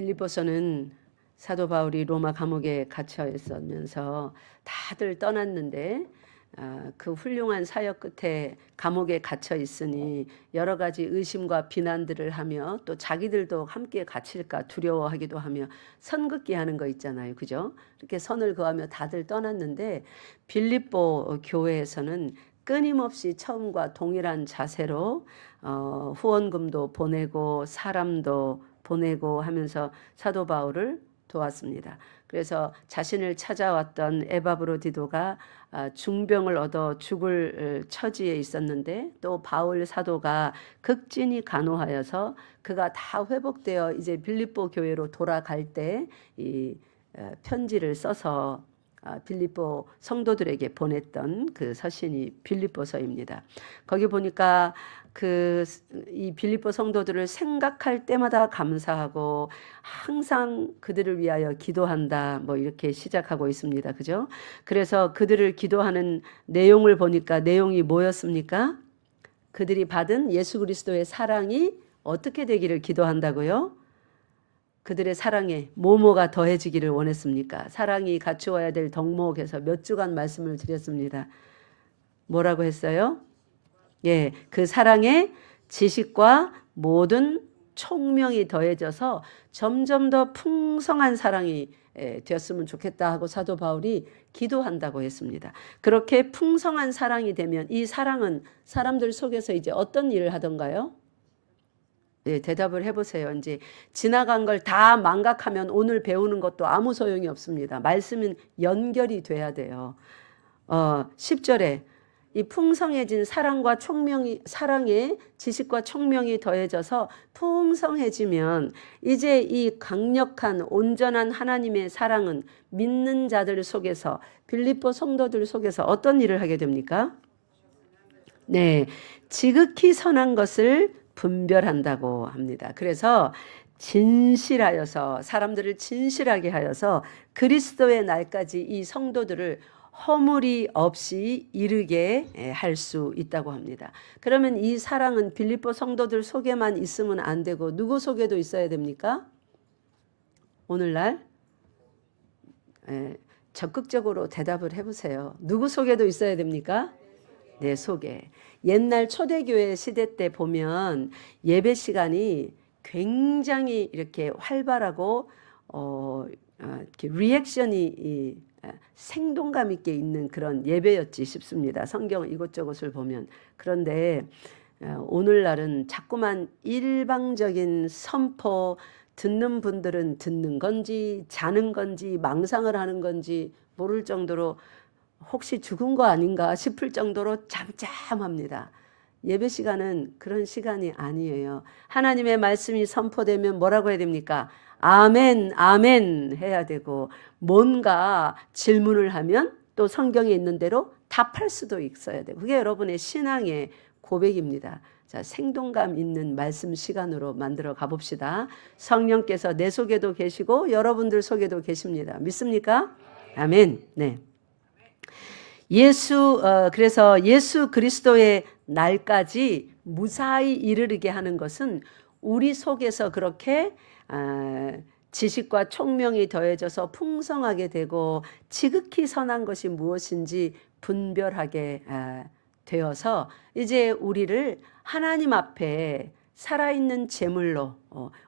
빌립보서는 사도 바울이 로마 감옥에 갇혀 있으면서 다들 떠났는데 그 훌륭한 사역 끝에 감옥에 갇혀 있으니 여러 가지 의심과 비난들을 하며 또 자기들도 함께 갇힐까 두려워하기도 하며 선긋기 하는 거 있잖아요. 그죠? 이렇게 선을 그하며 다들 떠났는데 빌립보 교회에서는 끊임없이 처음과 동일한 자세로 후원금도 보내고 사람도 보내고 하면서 사도 바울을 도왔습니다. 그래서 자신을 찾아왔던 에바브로디도가 중병을 얻어 죽을 처지에 있었는데 또 바울 사도가 극진히 간호하여서 그가 다 회복되어 이제 빌립보 교회로 돌아갈 때 이 편지를 써서 빌립보 성도들에게 보냈던 그 서신이 빌립보서입니다. 거기 보니까 이 빌립보 성도들을 생각할 때마다 감사하고 항상 그들을 위하여 기도한다. 뭐 이렇게 시작하고 있습니다. 그죠? 그래서 그들을 기도하는 내용을 보니까 내용이 뭐였습니까? 그들이 받은 예수 그리스도의 사랑이 어떻게 되기를 기도한다고요? 그들의 사랑에 뭐뭐가 더해지기를 원했습니까? 사랑이 갖추어야 될 덕목에서 몇 주간 말씀을 드렸습니다. 뭐라고 했어요? 예, 그 사랑에 지식과 모든 총명이 더해져서 점점 더 풍성한 사랑이 되었으면 좋겠다 하고 사도 바울이 기도한다고 했습니다. 그렇게 풍성한 사랑이 되면 이 사랑은 사람들 속에서 이제 어떤 일을 하던가요? 네, 대답을 해보세요. 이제 지나간 걸 다 망각하면 오늘 배우는 것도 아무 소용이 없습니다. 말씀은 연결이 돼야 돼요. 10절에 이 풍성해진 사랑과 사랑에 지식과 총명이 더해져서 풍성해지면 이제 이 강력한 온전한 하나님의 사랑은 믿는 자들 속에서 빌립보 성도들 속에서 어떤 일을 하게 됩니까? 네, 지극히 선한 것을 분별한다고 합니다. 그래서 진실하여서 사람들을 진실하게 하여서 그리스도의 날까지 이 성도들을 허물이 없이 이르게 할 수 있다고 합니다. 그러면 이 사랑은 빌립보 성도들 속에만 있으면 안 되고 누구 속에도 있어야 됩니까? 오늘날 적극적으로 대답을 해보세요. 누구 속에도 있어야 됩니까? 내 속에. 옛날 초대교회 시대 때 보면 예배 시간이 굉장히 이렇게 활발하고 이렇게 리액션이 생동감 있게 있는 그런 예배였지 싶습니다. 성경 이것저것을 보면. 그런데 오늘날은 자꾸만 일방적인 선포, 듣는 분들은 듣는 건지 자는 건지 망상을 하는 건지 모를 정도로 혹시 죽은 거 아닌가 싶을 정도로 잠잠합니다. 예배 시간은 그런 시간이 아니에요. 하나님의 말씀이 선포되면 뭐라고 해야 됩니까? 아멘, 아멘 해야 되고 뭔가 질문을 하면 또 성경에 있는 대로 답할 수도 있어야 되고 그게 여러분의 신앙의 고백입니다. 자, 생동감 있는 말씀 시간으로 만들어 가봅시다. 성령께서 내 속에도 계시고 여러분들 속에도 계십니다. 믿습니까? 아멘. 네. 그래서 예수 그리스도의 날까지 무사히 이르게 하는 것은 우리 속에서 그렇게 지식과 총명이 더해져서 풍성하게 되고 지극히 선한 것이 무엇인지 분별하게 되어서 이제 우리를 하나님 앞에 살아있는 제물로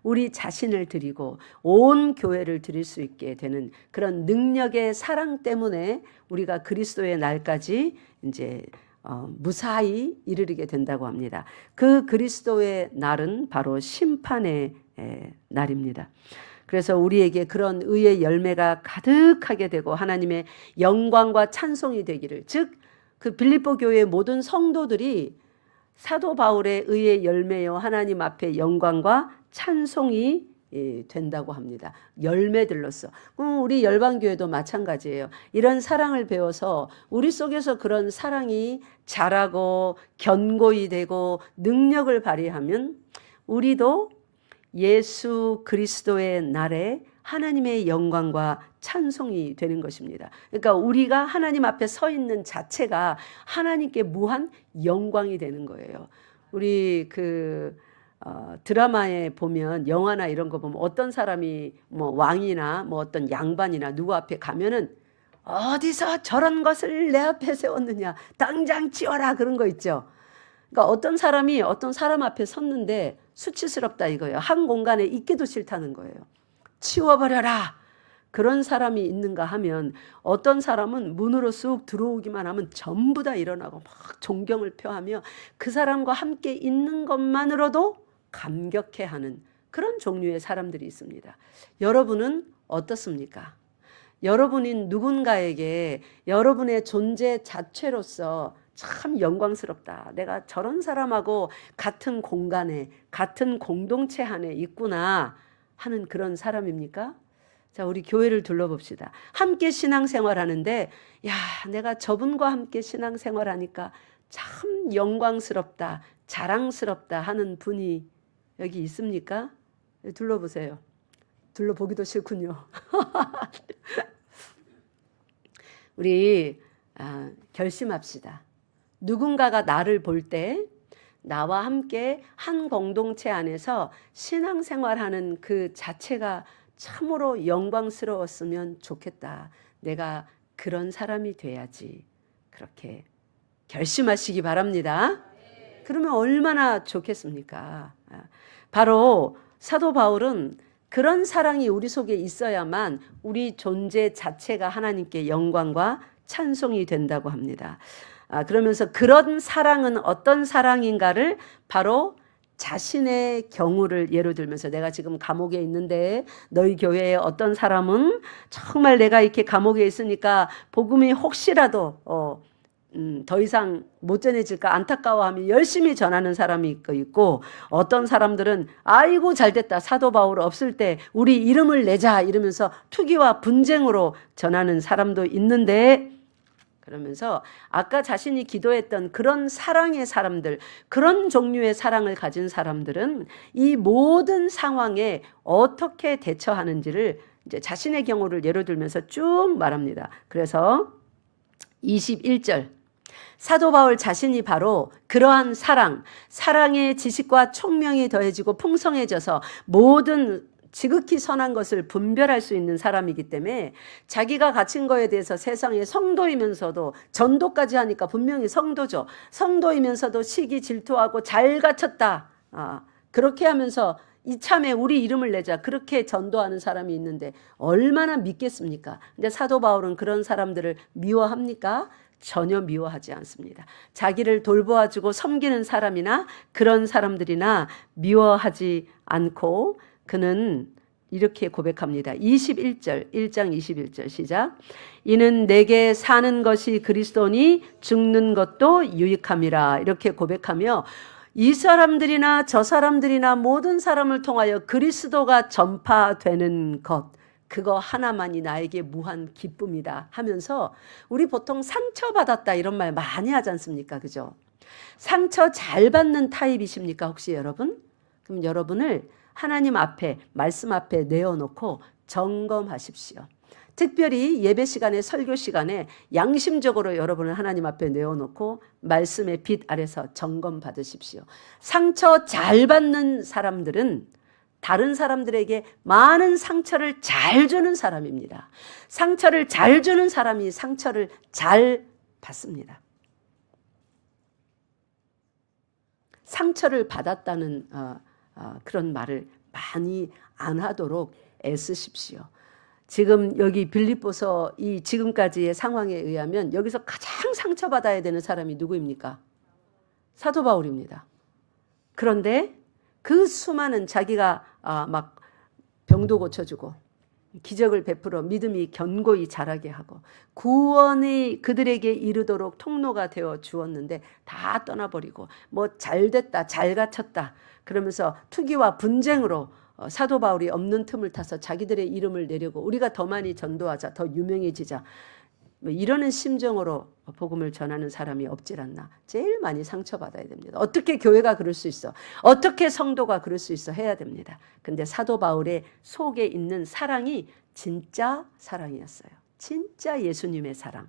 우리 자신을 드리고 온 교회를 드릴 수 있게 되는 그런 능력의 사랑 때문에 우리가 그리스도의 날까지 이제 무사히 이르게 된다고 합니다. 그 그리스도의 날은 바로 심판의 날입니다. 그래서 우리에게 그런 의의 열매가 가득하게 되고 하나님의 영광과 찬송이 되기를, 즉 그 빌립보 교회의 모든 성도들이 사도 바울의 의의 열매요 하나님 앞에 영광과 찬송이 된다고 합니다. 열매들로서. 우리 열방교회도 마찬가지예요. 이런 사랑을 배워서 우리 속에서 그런 사랑이 자라고 견고히 되고 능력을 발휘하면 우리도 예수 그리스도의 날에 하나님의 영광과 찬송이 되는 것입니다. 그러니까 우리가 하나님 앞에 서 있는 자체가 하나님께 무한 영광이 되는 거예요. 우리 드라마에 보면 영화나 이런 거 보면 어떤 사람이 뭐 왕이나 뭐 어떤 양반이나 누구 앞에 가면은 어디서 저런 것을 내 앞에 세웠느냐 당장 치워라 그런 거 있죠. 그러니까 어떤 사람이 어떤 사람 앞에 섰는데 수치스럽다 이거예요. 한 공간에 있기도 싫다는 거예요. 치워버려라. 그런 사람이 있는가 하면 어떤 사람은 문으로 쑥 들어오기만 하면 전부 다 일어나고 막 존경을 표하며 그 사람과 함께 있는 것만으로도 감격해하는 그런 종류의 사람들이 있습니다. 여러분은 어떻습니까? 여러분인 누군가에게 여러분의 존재 자체로서 참 영광스럽다. 내가 저런 사람하고 같은 공간에 같은 공동체 안에 있구나 하는 그런 사람입니까? 자, 우리 교회를 둘러봅시다. 함께 신앙생활하는데 야, 내가 저분과 함께 신앙생활하니까 참 영광스럽다, 자랑스럽다 하는 분이 여기 있습니까? 둘러보세요. 둘러보기도 싫군요. 우리 결심합시다. 누군가가 나를 볼 때 나와 함께 한 공동체 안에서 신앙생활하는 그 자체가 참으로 영광스러웠으면 좋겠다. 내가 그런 사람이 돼야지. 그렇게 결심하시기 바랍니다. 그러면 얼마나 좋겠습니까? 바로 사도 바울은 그런 사랑이 우리 속에 있어야만 우리 존재 자체가 하나님께 영광과 찬송이 된다고 합니다. 그러면서 그런 사랑은 어떤 사랑인가를 바로 자신의 경우를 예로 들면서 내가 지금 감옥에 있는데 너희 교회에 어떤 사람은 정말 내가 이렇게 감옥에 있으니까 복음이 혹시라도 더 이상 못 전해질까 안타까워하며 열심히 전하는 사람이 있고 어떤 사람들은 아이고 잘됐다 사도 바울 없을 때 우리 이름을 내자 이러면서 투기와 분쟁으로 전하는 사람도 있는데 그러면서 아까 자신이 기도했던 그런 사랑의 사람들 그런 종류의 사랑을 가진 사람들은 이 모든 상황에 어떻게 대처하는지를 이제 자신의 경우를 예로 들면서 쭉 말합니다. 그래서 21절 사도 바울 자신이 바로 그러한 사랑의 지식과 총명이 더해지고 풍성해져서 모든 지극히 선한 것을 분별할 수 있는 사람이기 때문에 자기가 갇힌 거에 대해서 세상의 성도이면서도 전도까지 하니까 분명히 성도죠. 성도이면서도 시기 질투하고 잘 갇혔다. 그렇게 하면서 이참에 우리 이름을 내자 그렇게 전도하는 사람이 있는데 얼마나 믿겠습니까? 근데 사도 바울은 그런 사람들을 미워합니까? 전혀 미워하지 않습니다. 자기를 돌보아주고 섬기는 사람이나 그런 사람들이나 미워하지 않고 그는 이렇게 고백합니다. 21절 1장 21절 시작. 이는 내게 사는 것이 그리스도니 죽는 것도 유익함이라 이렇게 고백하며 이 사람들이나 저 사람들이나 모든 사람을 통하여 그리스도가 전파되는 것 그거 하나만이 나에게 무한 기쁨이다 하면서 우리 보통 상처받았다 이런 말 많이 하지 않습니까? 그죠? 상처 잘 받는 타입이십니까? 혹시 여러분? 그럼 여러분을 하나님 앞에 말씀 앞에 내어놓고 점검하십시오. 특별히 예배 시간에 설교 시간에 양심적으로 여러분을 하나님 앞에 내어놓고 말씀의 빛 아래서 점검 받으십시오. 상처 잘 받는 사람들은 다른 사람들에게 많은 상처를 잘 주는 사람입니다. 상처를 잘 주는 사람이 상처를 잘 받습니다. 상처를 받았다는 그런 말을 많이 안 하도록 애쓰십시오. 지금 여기 빌립보서 이 지금까지의 상황에 의하면 여기서 가장 상처받아야 되는 사람이 누구입니까? 사도 바울입니다. 그런데 그 수많은 자기가 막 병도 고쳐주고 기적을 베풀어 믿음이 견고히 자라게 하고 구원이 그들에게 이르도록 통로가 되어 주었는데 다 떠나버리고 뭐 잘됐다 잘 갇혔다 그러면서 투기와 분쟁으로 사도 바울이 없는 틈을 타서 자기들의 이름을 내려고 우리가 더 많이 전도하자 더 유명해지자 뭐 이러는 심정으로 복음을 전하는 사람이 없질 않나. 제일 많이 상처받아야 됩니다. 어떻게 교회가 그럴 수 있어? 어떻게 성도가 그럴 수 있어? 해야 됩니다. 근데 사도 바울의 속에 있는 사랑이 진짜 사랑이었어요. 진짜 예수님의 사랑.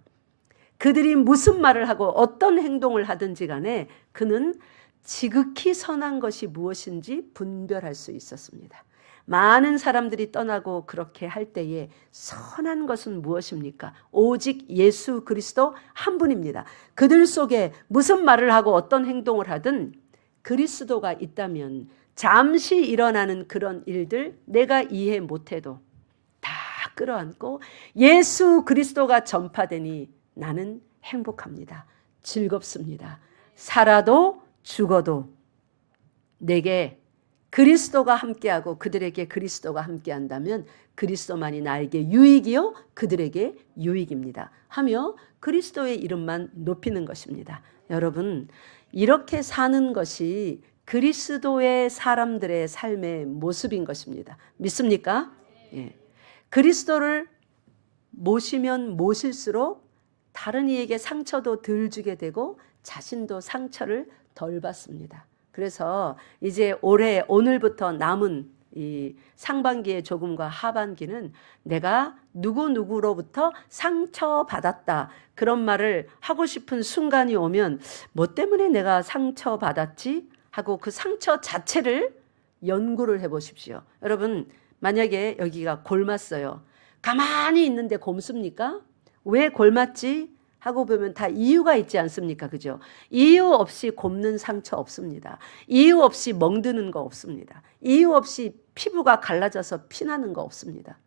그들이 무슨 말을 하고 어떤 행동을 하든지 간에 그는 지극히 선한 것이 무엇인지 분별할 수 있었습니다. 많은 사람들이 떠나고 그렇게 할 때에 선한 것은 무엇입니까? 오직 예수 그리스도 한 분입니다. 그들 속에 무슨 말을 하고 어떤 행동을 하든 그리스도가 있다면 잠시 일어나는 그런 일들 내가 이해 못해도 다 끌어안고 예수 그리스도가 전파되니 나는 행복합니다. 즐겁습니다. 살아도 죽어도 내게 그리스도가 함께하고 그들에게 그리스도가 함께한다면 그리스도만이 나에게 유익이요 그들에게 유익입니다 하며 그리스도의 이름만 높이는 것입니다. 여러분, 이렇게 사는 것이 그리스도의 사람들의 삶의 모습인 것입니다. 믿습니까? 예. 그리스도를 모시면 모실수록 다른 이에게 상처도 덜 주게 되고 자신도 상처를 덜 받습니다. 그래서 이제 올해 오늘부터 남은 이 상반기의 조금과 하반기는 내가 누구누구로부터 상처받았다 그런 말을 하고 싶은 순간이 오면 뭐 때문에 내가 상처받았지 하고 그 상처 자체를 연구를 해보십시오. 여러분, 만약에 여기가 골맞어요. 가만히 있는데 곪습니까? 왜 골맞지? 하고 보면 다 이유가 있지 않습니까? 그죠? 이유 없이 곪는 상처 없습니다. 이유 없이 멍드는 거 없습니다. 이유 없이 피부가 갈라져서 피나는 거 없습니다.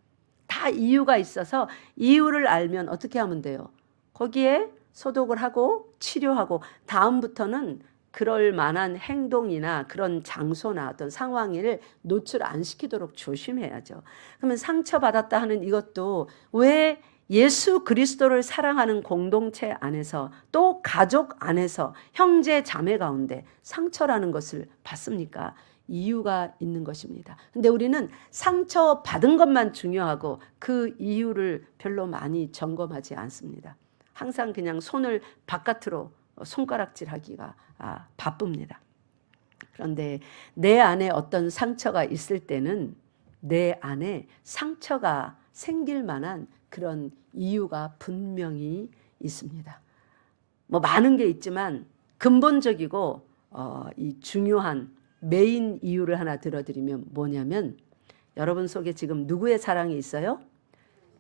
다 이유가 있어서 이유를 알면 어떻게 하면 돼요? 거기에 소독을 하고 치료하고 다음부터는 그럴 만한 행동이나 그런 장소나 어떤 상황을 노출 안 시키도록 조심해야죠. 그러면 상처받았다 하는 이것도 왜 예수 그리스도를 사랑하는 공동체 안에서 또 가족 안에서 형제 자매 가운데 상처라는 것을 받습니까? 이유가 있는 것입니다. 근데 우리는 상처 받은 것만 중요하고 그 이유를 별로 많이 점검하지 않습니다. 항상 그냥 손을 바깥으로 손가락질 하기가 바쁩니다. 그런데 내 안에 어떤 상처가 있을 때는 내 안에 상처가 생길 만한 그런 이유가 분명히 있습니다. 뭐 많은 게 있지만 근본적이고 이 중요한 메인 이유를 하나 들어드리면 뭐냐면 여러분 속에 지금 누구의 사랑이 있어요?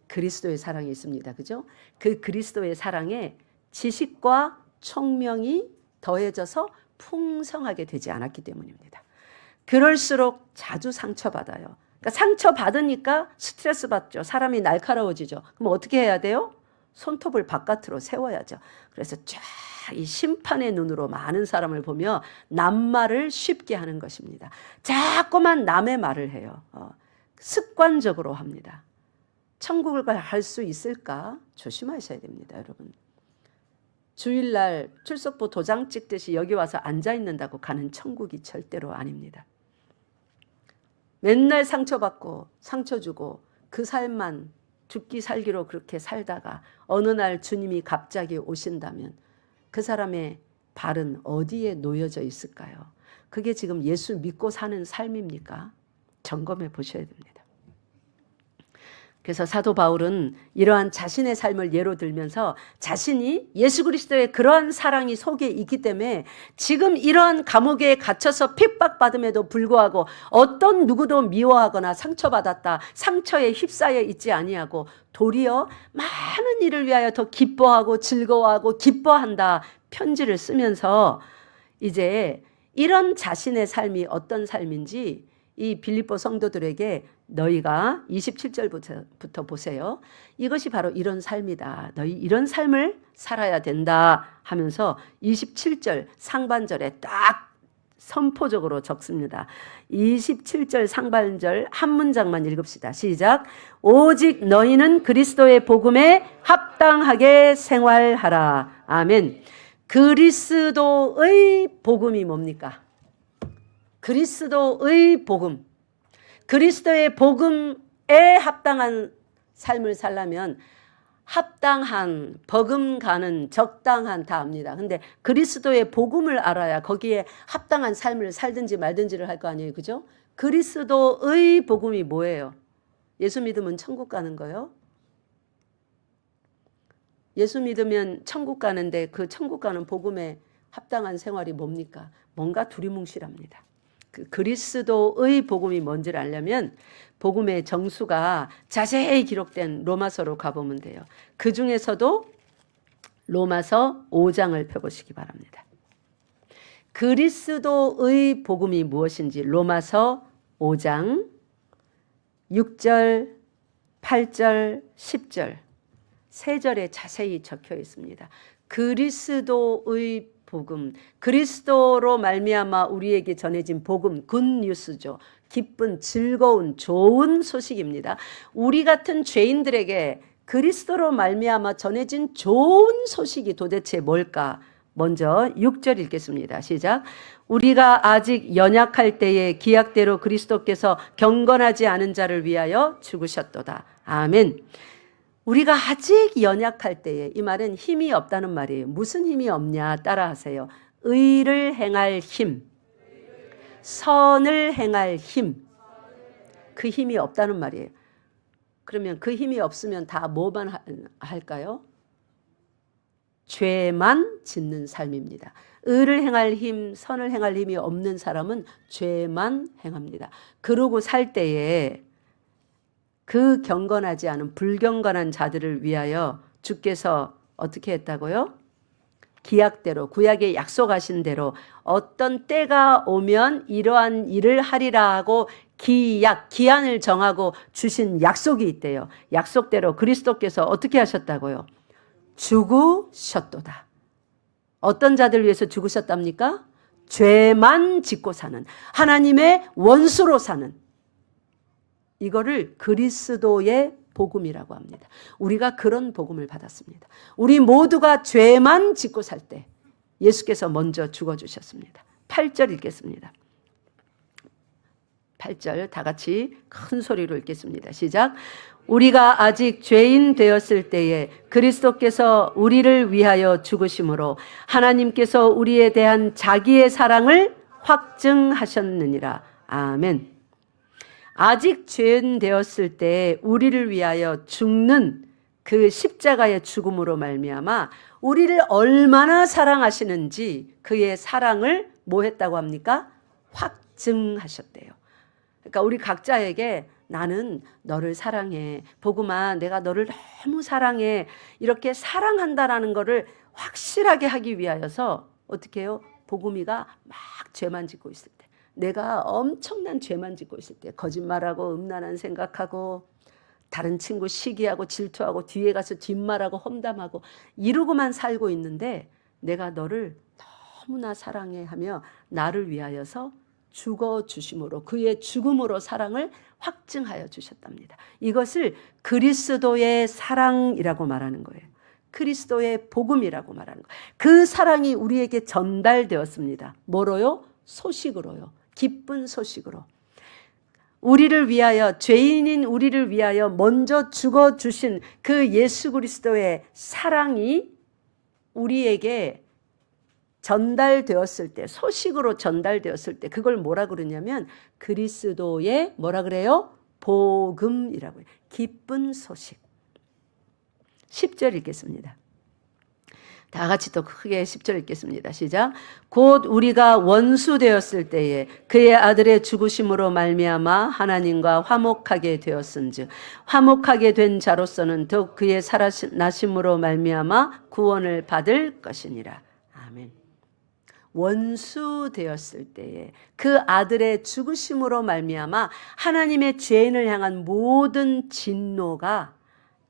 그리스도의 사랑이 있습니다. 그죠? 그 그리스도의 사랑에 지식과 총명이 더해져서 풍성하게 되지 않았기 때문입니다. 그럴수록 자주 상처받아요. 그러니까 상처받으니까 스트레스 받죠. 사람이 날카로워지죠. 그럼 어떻게 해야 돼요? 손톱을 바깥으로 세워야죠. 그래서 쫙 이 심판의 눈으로 많은 사람을 보며 남말을 쉽게 하는 것입니다. 자꾸만 남의 말을 해요. 습관적으로 합니다. 천국을 갈 수 있을까? 조심하셔야 됩니다, 여러분. 주일날 출석부 도장 찍듯이 여기 와서 앉아 있는다고 가는 천국이 절대로 아닙니다. 맨날 상처받고 상처 주고 그 삶만 죽기 살기로 그렇게 살다가 어느 날 주님이 갑자기 오신다면 그 사람의 발은 어디에 놓여져 있을까요? 그게 지금 예수 믿고 사는 삶입니까? 점검해 보셔야 됩니다. 그래서 사도 바울은 이러한 자신의 삶을 예로 들면서 자신이 예수 그리스도의 그러한 사랑이 속에 있기 때문에 지금 이러한 감옥에 갇혀서 핍박받음에도 불구하고 어떤 누구도 미워하거나 상처받았다, 상처에 휩싸여 있지 아니하고 도리어 많은 일을 위하여 더 기뻐하고 즐거워하고 기뻐한다 편지를 쓰면서 이제 이런 자신의 삶이 어떤 삶인지 이 빌립보 성도들에게 너희가 27절부터 보세요. 이것이 바로 이런 삶이다. 너희 이런 삶을 살아야 된다 하면서 27절 상반절에 딱 선포적으로 적습니다. 27절 상반절 한 문장만 읽읍시다. 시작. 오직 너희는 그리스도의 복음에 합당하게 생활하라. 아멘. 그리스도의 복음이 뭡니까? 그리스도의 복음. 그리스도의 복음에 합당한 삶을 살려면 합당한, 버금가는, 적당한 다 압니다. 근데 그리스도의 복음을 알아야 거기에 합당한 삶을 살든지 말든지를 할 거 아니에요. 그죠? 그리스도의 복음이 뭐예요? 예수 믿으면 천국 가는 거요? 예수 믿으면 천국 가는데 그 천국 가는 복음에 합당한 생활이 뭡니까? 뭔가 두리뭉실합니다. 그 그리스도의 복음이 뭔지를 알려면 복음의 정수가 자세히 기록된 로마서로 가보면 돼요. 그 중에서도 로마서 5장을 펴보시기 바랍니다. 그리스도의 복음이 무엇인지 로마서 5장 6절, 8절, 10절 세 절에 자세히 적혀 있습니다. 그리스도의 복음, 그리스도로 말미암아 우리에게 전해진 복음, 굿뉴스죠. 기쁜, 즐거운, 좋은 소식입니다. 우리 같은 죄인들에게 그리스도로 말미암아 전해진 좋은 소식이 도대체 뭘까? 먼저 6절 읽겠습니다. 시작. 우리가 아직 연약할 때에 기약대로 그리스도께서 경건하지 않은 자를 위하여 죽으셨도다. 아멘. 우리가 아직 연약할 때에, 이 말은 힘이 없다는 말이에요. 무슨 힘이 없냐? 따라하세요. 의를 행할 힘, 선을 행할 힘, 그 힘이 없다는 말이에요. 그러면 그 힘이 없으면 다 뭐만 할까요? 죄만 짓는 삶입니다. 의를 행할 힘, 선을 행할 힘이 없는 사람은 죄만 행합니다. 그러고 살 때에 그 경건하지 않은 불경건한 자들을 위하여 주께서 어떻게 했다고요? 기약대로, 구약에 약속하신 대로 어떤 때가 오면 이러한 일을 하리라 하고 기한을 정하고 주신 약속이 있대요. 약속대로 그리스도께서 어떻게 하셨다고요? 죽으셨도다. 어떤 자들 위해서 죽으셨답니까? 죄만 짓고 사는, 하나님의 원수로 사는, 이거를 그리스도의 복음이라고 합니다. 우리가 그런 복음을 받았습니다. 우리 모두가 죄만 짓고 살 때 예수께서 먼저 죽어주셨습니다. 8절 읽겠습니다. 8절 다 같이 큰 소리로 읽겠습니다. 시작. 우리가 아직 죄인 되었을 때에 그리스도께서 우리를 위하여 죽으심으로 하나님께서 우리에 대한 자기의 사랑을 확증하셨느니라. 아멘. 아직 죄인 되었을 때 우리를 위하여 죽는 그 십자가의 죽음으로 말미암아 우리를 얼마나 사랑하시는지 그의 사랑을 뭐 했다고 합니까? 확증하셨대요. 그러니까 우리 각자에게 나는 너를 사랑해. 복음아, 내가 너를 너무 사랑해. 이렇게 사랑한다라는 것을 확실하게 하기 위하여서 어떻게 해요? 복음이가 막 죄만 짓고 있을 때, 내가 엄청난 죄만 짓고 있을 때, 거짓말하고 음란한 생각하고 다른 친구 시기하고 질투하고 뒤에 가서 뒷말하고 험담하고 이러고만 살고 있는데 내가 너를 너무나 사랑해 하며 나를 위하여서 죽어주심으로, 그의 죽음으로 사랑을 확증하여 주셨답니다. 이것을 그리스도의 사랑이라고 말하는 거예요. 그리스도의 복음이라고 말하는 거예요. 그 사랑이 우리에게 전달되었습니다. 뭐로요? 소식으로요. 기쁜 소식으로. 우리를 위하여, 죄인인 우리를 위하여 먼저 죽어주신 그 예수 그리스도의 사랑이 우리에게 전달되었을 때, 소식으로 전달되었을 때 그걸 뭐라 그러냐면 그리스도의 뭐라 그래요? 복음이라고 해요. 기쁜 소식. 10절 읽겠습니다. 다 같이 또 크게 10절 읽겠습니다. 시작. 곧 우리가 원수 되었을 때에 그의 아들의 죽으심으로 말미암아 하나님과 화목하게 되었은즉 화목하게 된 자로서는 더욱 그의 살아나심으로 말미암아 구원을 받을 것이니라. 아멘. 원수 되었을 때에 그 아들의 죽으심으로 말미암아 하나님의 죄인을 향한 모든 진노가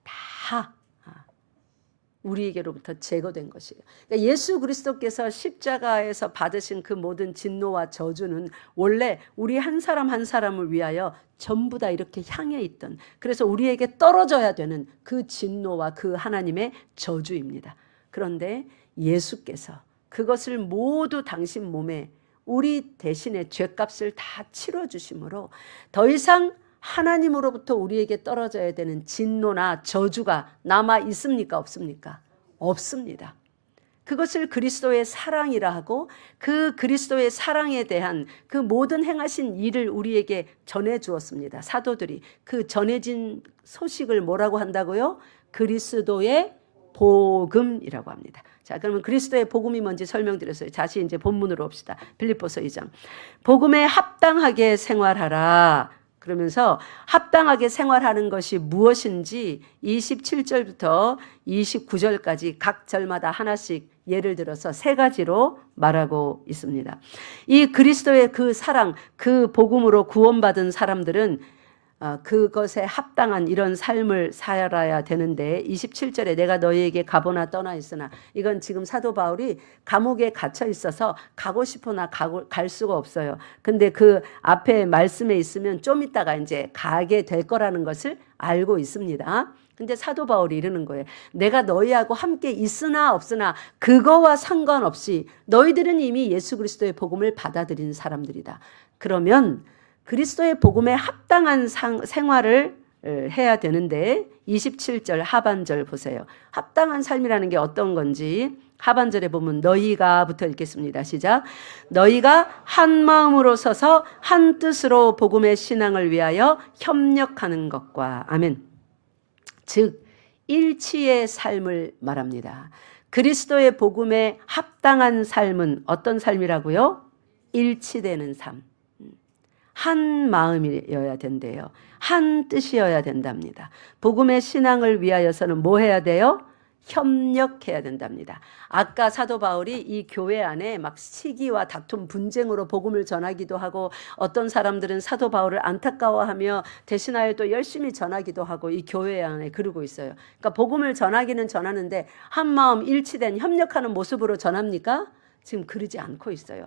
다 우리에게로부터 제거된 것이에요. 그러니까 예수 그리스도께서 십자가에서 받으신 그 모든 진노와 저주는 원래 우리 한 사람 한 사람을 위하여 전부 다 이렇게 향해 있던, 그래서 우리에게 떨어져야 되는 그 진노와 그 하나님의 저주입니다. 그런데 예수께서 그것을 모두 당신 몸에 우리 대신에 죄값을 다 치러주심으로 더 이상 하나님으로부터 우리에게 떨어져야 되는 진노나 저주가 남아 있습니까? 없습니까? 없습니다. 그것을 그리스도의 사랑이라 하고 그 그리스도의 사랑에 대한 그 모든 행하신 일을 우리에게 전해 주었습니다. 사도들이 그 전해진 소식을 뭐라고 한다고요? 그리스도의 복음이라고 합니다. 자, 그러면 그리스도의 복음이 뭔지 설명드렸어요. 다시 이제 본문으로 옵시다. 빌립보서 2장. 복음에 합당하게 생활하라. 그러면서 합당하게 생활하는 것이 무엇인지 27절부터 29절까지 각 절마다 하나씩 예를 들어서 세 가지로 말하고 있습니다. 이 그리스도의 그 사랑, 그 복음으로 구원받은 사람들은 그것에 합당한 이런 삶을 살아야 되는데 27절에 내가 너희에게 가보나 떠나 있으나, 이건 지금 사도 바울이 감옥에 갇혀 있어서 가고 싶으나 갈 수가 없어요. 근데 그 앞에 말씀에 있으면 좀 있다가 이제 가게 될 거라는 것을 알고 있습니다. 근데 사도 바울이 이러는 거예요. 내가 너희하고 함께 있으나 없으나 그거와 상관없이 너희들은 이미 예수 그리스도의 복음을 받아들인 사람들이다. 그러면 그리스도의 복음에 합당한 생활을 해야 되는데 27절 하반절 보세요. 합당한 삶이라는 게 어떤 건지 하반절에 보면 너희가부터 읽겠습니다. 시작. 너희가 한 마음으로 서서 한 뜻으로 복음의 신앙을 위하여 협력하는 것과, 아멘. 즉 일치의 삶을 말합니다. 그리스도의 복음에 합당한 삶은 어떤 삶이라고요? 일치되는 삶. 한 마음이어야 된대요. 한 뜻이어야 된답니다. 복음의 신앙을 위하여서는 뭐 해야 돼요? 협력해야 된답니다. 아까 사도 바울이 이 교회 안에 막 시기와 다툼, 분쟁으로 복음을 전하기도 하고, 어떤 사람들은 사도 바울을 안타까워하며 대신하여 또 열심히 전하기도 하고, 이 교회 안에 그러고 있어요. 그러니까 복음을 전하기는 전하는데 한 마음 일치된 협력하는 모습으로 전합니까? 지금 그러지 않고 있어요.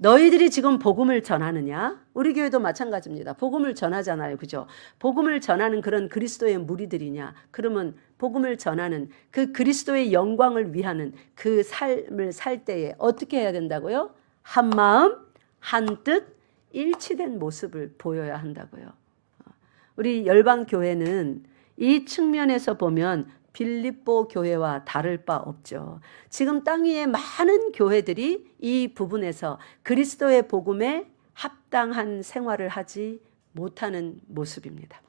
너희들이 지금 복음을 전하느냐? 우리 교회도 마찬가지입니다. 복음을 전하잖아요. 그죠? 복음을 전하는 그런 그리스도의 무리들이냐? 그러면 복음을 전하는 그 그리스도의 영광을 위하는 그 삶을 살 때에 어떻게 해야 된다고요? 한 마음, 한 뜻, 일치된 모습을 보여야 한다고요. 우리 열방교회는 이 측면에서 보면 빌립보 교회와 다를 바 없죠. 지금 땅 위에 많은 교회들이 이 부분에서 그리스도의 복음에 합당한 생활을 하지 못하는 모습입니다.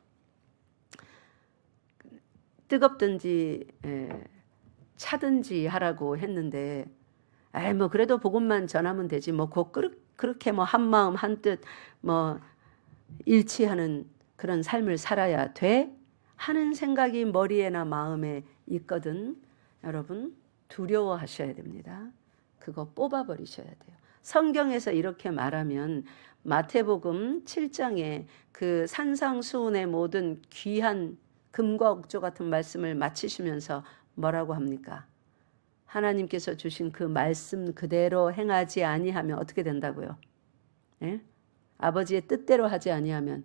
뜨겁든지 차든지 하라고 했는데, 뭐 그래도 복음만 전하면 되지, 뭐 그렇게 뭐 한 마음 한 뜻 뭐 일치하는 그런 삶을 살아야 돼 하는 생각이 머리에나 마음에 있거든. 여러분 두려워하셔야 됩니다. 그거 뽑아버리셔야 돼요. 성경에서 이렇게 말하면 마태복음 7장에 그 산상수훈의 모든 귀한 금과 옥조 같은 말씀을 마치시면서 뭐라고 합니까? 하나님께서 주신 그 말씀 그대로 행하지 아니하면 어떻게 된다고요? 예? 아버지의 뜻대로 하지 아니하면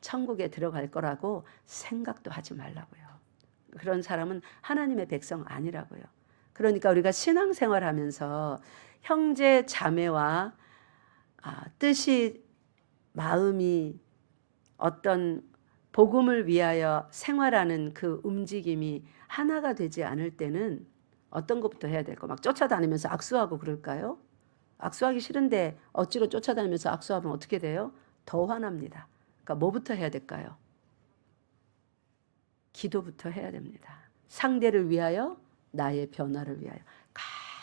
천국에 들어갈 거라고 생각도 하지 말라고요. 그런 사람은 하나님의 백성 아니라고요. 그러니까 우리가 신앙생활하면서 형제 자매와 뜻이, 마음이 어떤 복음을 위하여 생활하는 그 움직임이 하나가 되지 않을 때는 어떤 것부터 해야 될까? 막 쫓아다니면서 악수하고 그럴까요? 악수하기 싫은데 억지로 쫓아다니면서 악수하면 어떻게 돼요? 더 화납니다. 그러니까 뭐부터 해야 될까요? 기도부터 해야 됩니다. 상대를 위하여, 나의 변화를 위하여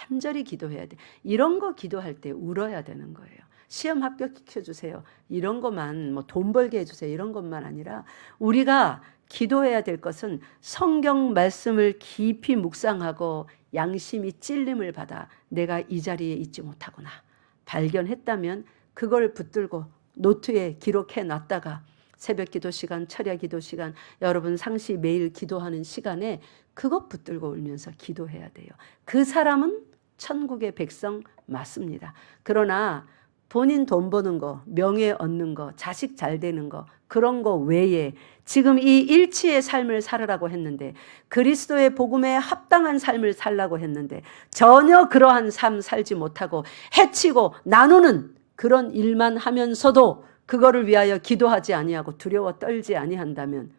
간절히 기도해야 돼. 이런 거 기도할 때 울어야 되는 거예요. 시험 합격시켜주세요. 이런 것만, 뭐 돈 벌게 해주세요. 이런 것만 아니라 우리가 기도해야 될 것은 성경 말씀을 깊이 묵상하고 양심이 찔림을 받아 내가 이 자리에 있지 못하구나 발견했다면 그걸 붙들고 노트에 기록해 놨다가 새벽 기도 시간, 철야 기도 시간, 여러분 상시 매일 기도하는 시간에 그것 붙들고 울면서 기도해야 돼요. 그 사람은 천국의 백성 맞습니다. 그러나 본인 돈 버는 거, 명예 얻는 거, 자식 잘 되는 거, 그런 거 외에 지금 이 일치의 삶을 살으라고 했는데, 그리스도의 복음에 합당한 삶을 살라고 했는데 전혀 그러한 삶 살지 못하고 해치고 나누는 그런 일만 하면서도 그거를 위하여 기도하지 아니하고 두려워 떨지 아니한다면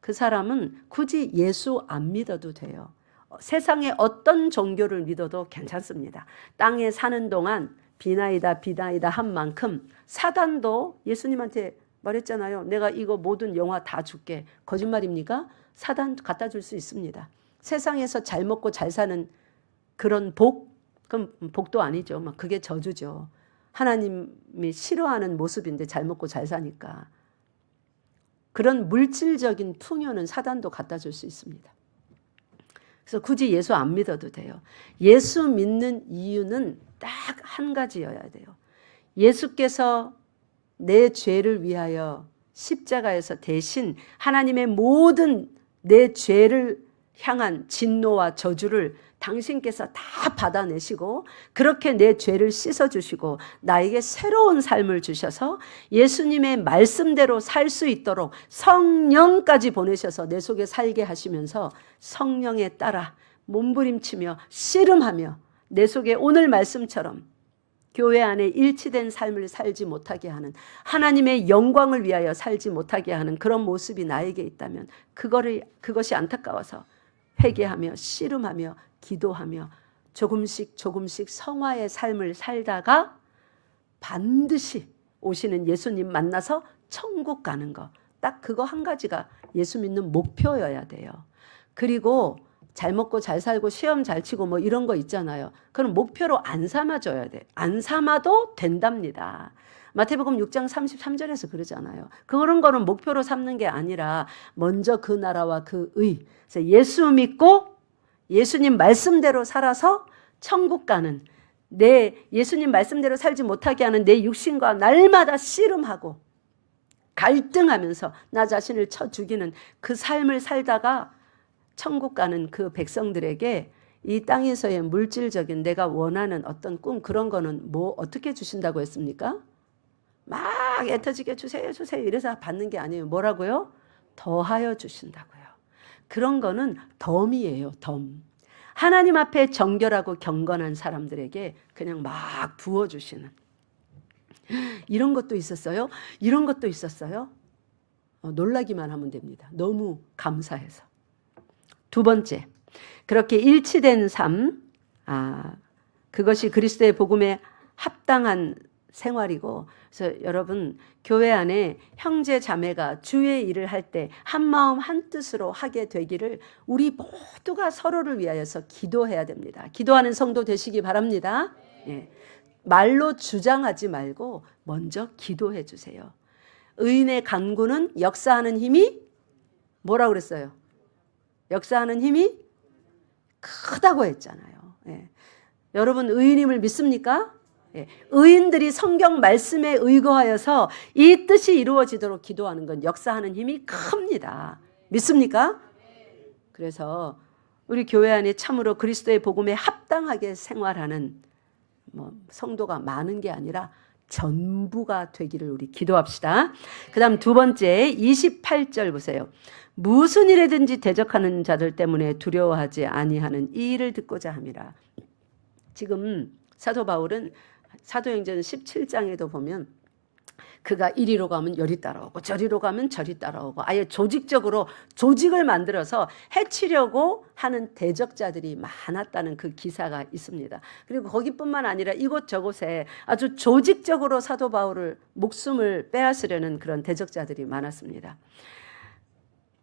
그 사람은 굳이 예수 안 믿어도 돼요. 세상에 어떤 종교를 믿어도 괜찮습니다. 땅에 사는 동안 비나이다 한 만큼 사단도 예수님한테 말했잖아요. 내가 이거 모든 영화 다 줄게. 거짓말입니까? 사단 갖다 줄 수 있습니다. 세상에서 잘 먹고 잘 사는 그런 복, 그럼 복도 아니죠. 막 그게 저주죠. 하나님이 싫어하는 모습인데 잘 먹고 잘 사니까. 그런 물질적인 풍요는 사단도 갖다 줄 수 있습니다. 그래서 굳이 예수 안 믿어도 돼요. 예수 믿는 이유는 딱 한 가지여야 돼요. 예수께서 내 죄를 위하여 십자가에서 대신 하나님의 모든 내 죄를 향한 진노와 저주를 당신께서 다 받아내시고 그렇게 내 죄를 씻어주시고 나에게 새로운 삶을 주셔서 예수님의 말씀대로 살 수 있도록 성령까지 보내셔서 내 속에 살게 하시면서 성령에 따라 몸부림치며 씨름하며 내 속에 오늘 말씀처럼 교회 안에 일치된 삶을 살지 못하게 하는, 하나님의 영광을 위하여 살지 못하게 하는 그런 모습이 나에게 있다면 그것이 안타까워서 회개하며 씨름하며 기도하며 조금씩 성화의 삶을 살다가 반드시 오시는 예수님 만나서 천국 가는 거, 딱 그거 한 가지가 예수 믿는 목표여야 돼요. 그리고 잘 먹고 잘 살고 시험 잘 치고 뭐 이런 거 있잖아요. 그럼 목표로 안 삼아줘야 돼. 안 삼아도 된답니다. 마태복음 6장 33절에서 그러잖아요. 그런 거는 목표로 삼는 게 아니라 먼저 그 나라와 그 의, 예수 믿고 예수님 말씀대로 살아서 천국 가는, 내 예수님 말씀대로 살지 못하게 하는 내 육신과 날마다 씨름하고 갈등하면서 나 자신을 쳐 죽이는 그 삶을 살다가 천국 가는 그 백성들에게 이 땅에서의 물질적인 내가 원하는 어떤 꿈, 그런 거는 뭐 어떻게 주신다고 했습니까? 막 애터지게 주세요 이래서 받는 게 아니에요. 뭐라고요? 더하여 주신다고요. 그런 거는 덤이에요. 덤. 하나님 앞에 정결하고 경건한 사람들에게 그냥 막 부어주시는 이런 것도 있었어요. 이런 것도 있었어요. 놀라기만 하면 됩니다. 너무 감사해서. 두 번째, 그렇게 일치된 삶, 그것이 그리스도의 복음에 합당한 생활이고, 그래서 여러분 교회 안에 형제 자매가 주의 일을 할 때 한마음 한뜻으로 하게 되기를 우리 모두가 서로를 위하여서 기도해야 됩니다. 기도하는 성도 되시기 바랍니다. 예. 말로 주장하지 말고 먼저 기도해 주세요. 의인의 간구는 역사하는 힘이 뭐라고 그랬어요? 역사하는 힘이 크다고 했잖아요. 예. 여러분 의인임을 믿습니까? 예. 의인들이 성경 말씀에 의거하여서 이 뜻이 이루어지도록 기도하는 건 역사하는 힘이 큽니다. 믿습니까? 그래서 우리 교회 안에 참으로 그리스도의 복음에 합당하게 생활하는 성도가 많은 게 아니라 전부가 되기를 우리 기도합시다. 그 다음 두 번째 28절 보세요. 무슨 일에든지 대적하는 자들 때문에 두려워하지 아니하는 이 일을 듣고자 함이라. 지금 사도 바울은 사도행전 17장에도 보면 그가 이리로 가면 열이 따라오고 저리로 가면 절이 따라오고 아예 조직적으로 조직을 만들어서 해치려고 하는 대적자들이 많았다는 그 기사가 있습니다. 그리고 거기뿐만 아니라 이곳저곳에 아주 조직적으로 사도 바울을 목숨을 빼앗으려는 그런 대적자들이 많았습니다.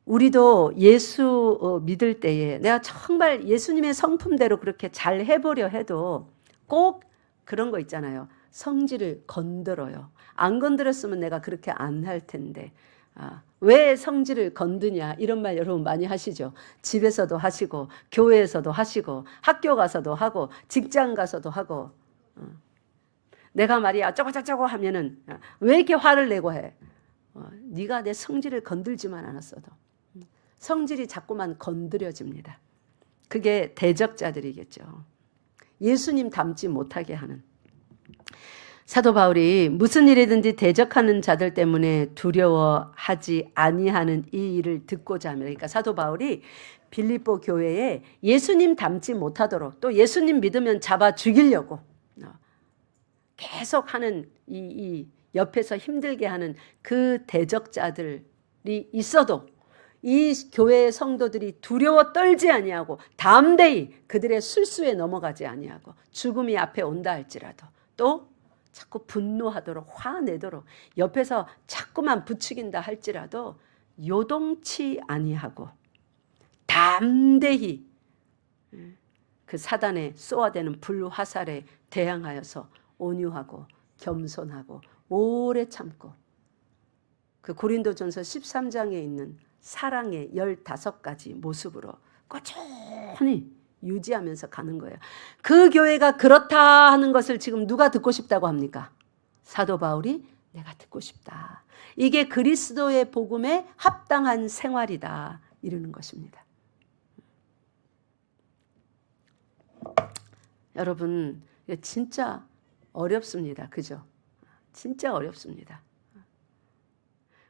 우리도 예수 믿을 때에 내가 정말 예수님의 성품대로 그렇게 잘 해보려 해도 꼭 그런 거 있잖아요. 성질을 건드려요. 안 건드렸으면 내가 그렇게 안 할 텐데 왜 성질을 건드냐 이런 말 여러분 많이 하시죠. 집에서도 하시고 교회에서도 하시고 학교 가서도 하고 직장 가서도 하고 내가 말이야 어쩌고저쩌고 하면은 왜 이렇게 화를 내고 해? 네가 내 성질을 건들지만 않았어도 성질이 자꾸만 건드려집니다. 그게 대적자들이겠죠. 예수님 닮지 못하게 하는. 사도 바울이 무슨 일이든지 대적하는 자들 때문에 두려워하지 아니하는 이 일을 듣고자 합니다. 그러니까 사도 바울이 빌립보 교회에 예수님 닮지 못하도록 또 예수님 믿으면 잡아 죽이려고 계속 하는 이 옆에서 힘들게 하는 그 대적자들이 있어도 이 교회의 성도들이 두려워 떨지 아니하고 담대히 그들의 술수에 넘어가지 아니하고 죽음이 앞에 온다 할지라도 또 자꾸 분노하도록 화내도록 옆에서 자꾸만 부추긴다 할지라도 요동치 아니하고 담대히 그 사단에 쏘아대는 불화살에 대항하여서 온유하고 겸손하고 오래 참고 그 고린도전서 13장에 있는 사랑의 15가지 모습으로 꾸준히 유지하면서 가는 거예요. 그 교회가 그렇다 하는 것을 지금 누가 듣고 싶다고 합니까? 사도 바울이 내가 듣고 싶다. 이게 그리스도의 복음에 합당한 생활이다. 이러는 것입니다. 여러분, 진짜 어렵습니다. 그죠? 진짜 어렵습니다.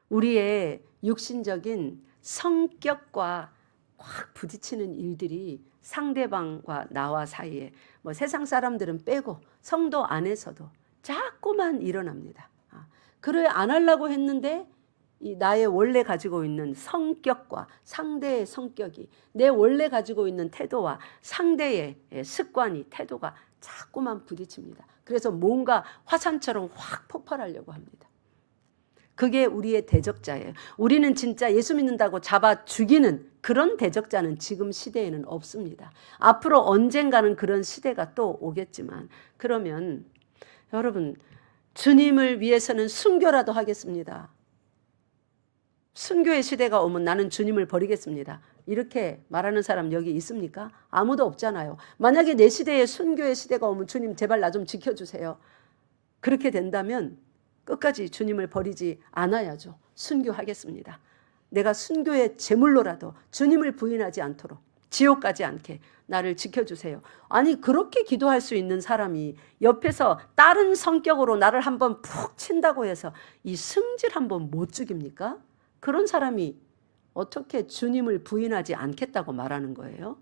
우리의 육신적인 성격과 확 부딪히는 일들이 상대방과 나와 사이에 뭐 세상 사람들은 빼고 성도 안에서도 자꾸만 일어납니다. 그래 안 하려고 했는데 이 나의 원래 가지고 있는 성격과 상대의 성격이 내 원래 가지고 있는 태도와 상대의 습관이 태도가 자꾸만 부딪힙니다. 그래서 뭔가 화산처럼 확 폭발하려고 합니다. 그게 우리의 대적자예요. 우리는 진짜 예수 믿는다고 잡아 죽이는 그런 대적자는 지금 시대에는 없습니다. 앞으로 언젠가는 그런 시대가 또 오겠지만 그러면 여러분 주님을 위해서는 순교라도 하겠습니다. 순교의 시대가 오면 나는 주님을 버리겠습니다. 이렇게 말하는 사람 여기 있습니까? 아무도 없잖아요. 만약에 내 시대에 순교의 시대가 오면 주님 제발 나 좀 지켜주세요. 그렇게 된다면 끝까지 주님을 버리지 않아야죠. 순교하겠습니다. 내가 순교의 제물로라도 주님을 부인하지 않도록 지옥 가지 않게 나를 지켜주세요. 아니 그렇게 기도할 수 있는 사람이 옆에서 다른 성격으로 나를 한번 푹 친다고 해서 이 승질 한번 못 죽입니까? 그런 사람이 어떻게 주님을 부인하지 않겠다고 말하는 거예요?